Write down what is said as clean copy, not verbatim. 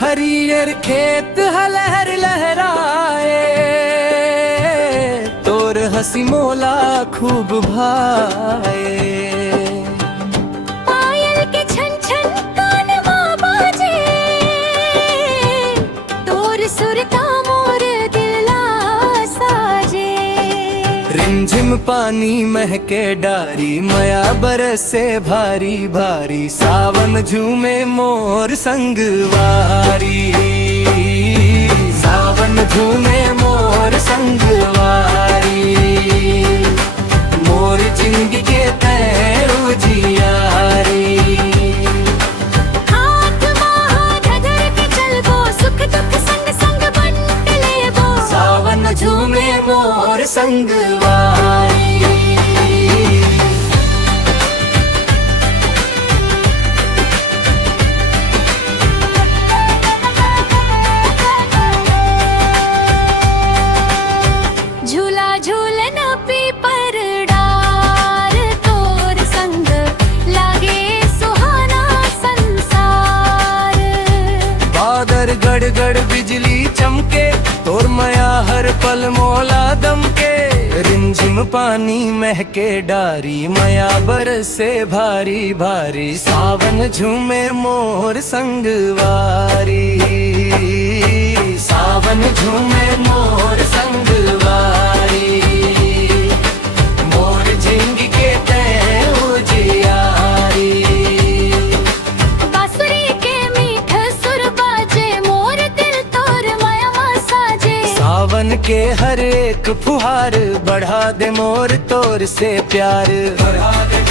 हरियर खेत लहर लहराए, तोर हसी मोला खूब भाए। पायल के छन छन कान मां बाजे, तोर सुरता मोर दिला साजे। रिमझिम पानी महके डारी, मया बरसे भारी भारी। सावन झूमे मोर संगवारी, सावन झूमे मोर संगवारी। मोर जिंदगी के तैर उजियारी। हाथ माह धधर के चलबो, सुख दुख संग संग बंट लेबो। सावन झूमे मोर संगवारी। झूला झूलना पीपर डार, तोर संग लागे सुहाना संसार। बादर गड़ गड़ बिजली चमके, तोर मया हर पल मोला दमके। रिमझिम पानी महके डारी, मया बरसे भारी भारी। सावन झूमे मोर संगवारी, सावन झूमे मोर संगवारी। मोर जिंदगी के तैर उजियारी। बांसुरी के मीठ सुर बाजे, मोर दिल तोर माया मां साजे। सावन के हर एक फुहार बढ़ा दे मोर तोर से प्यार, बढ़ा दे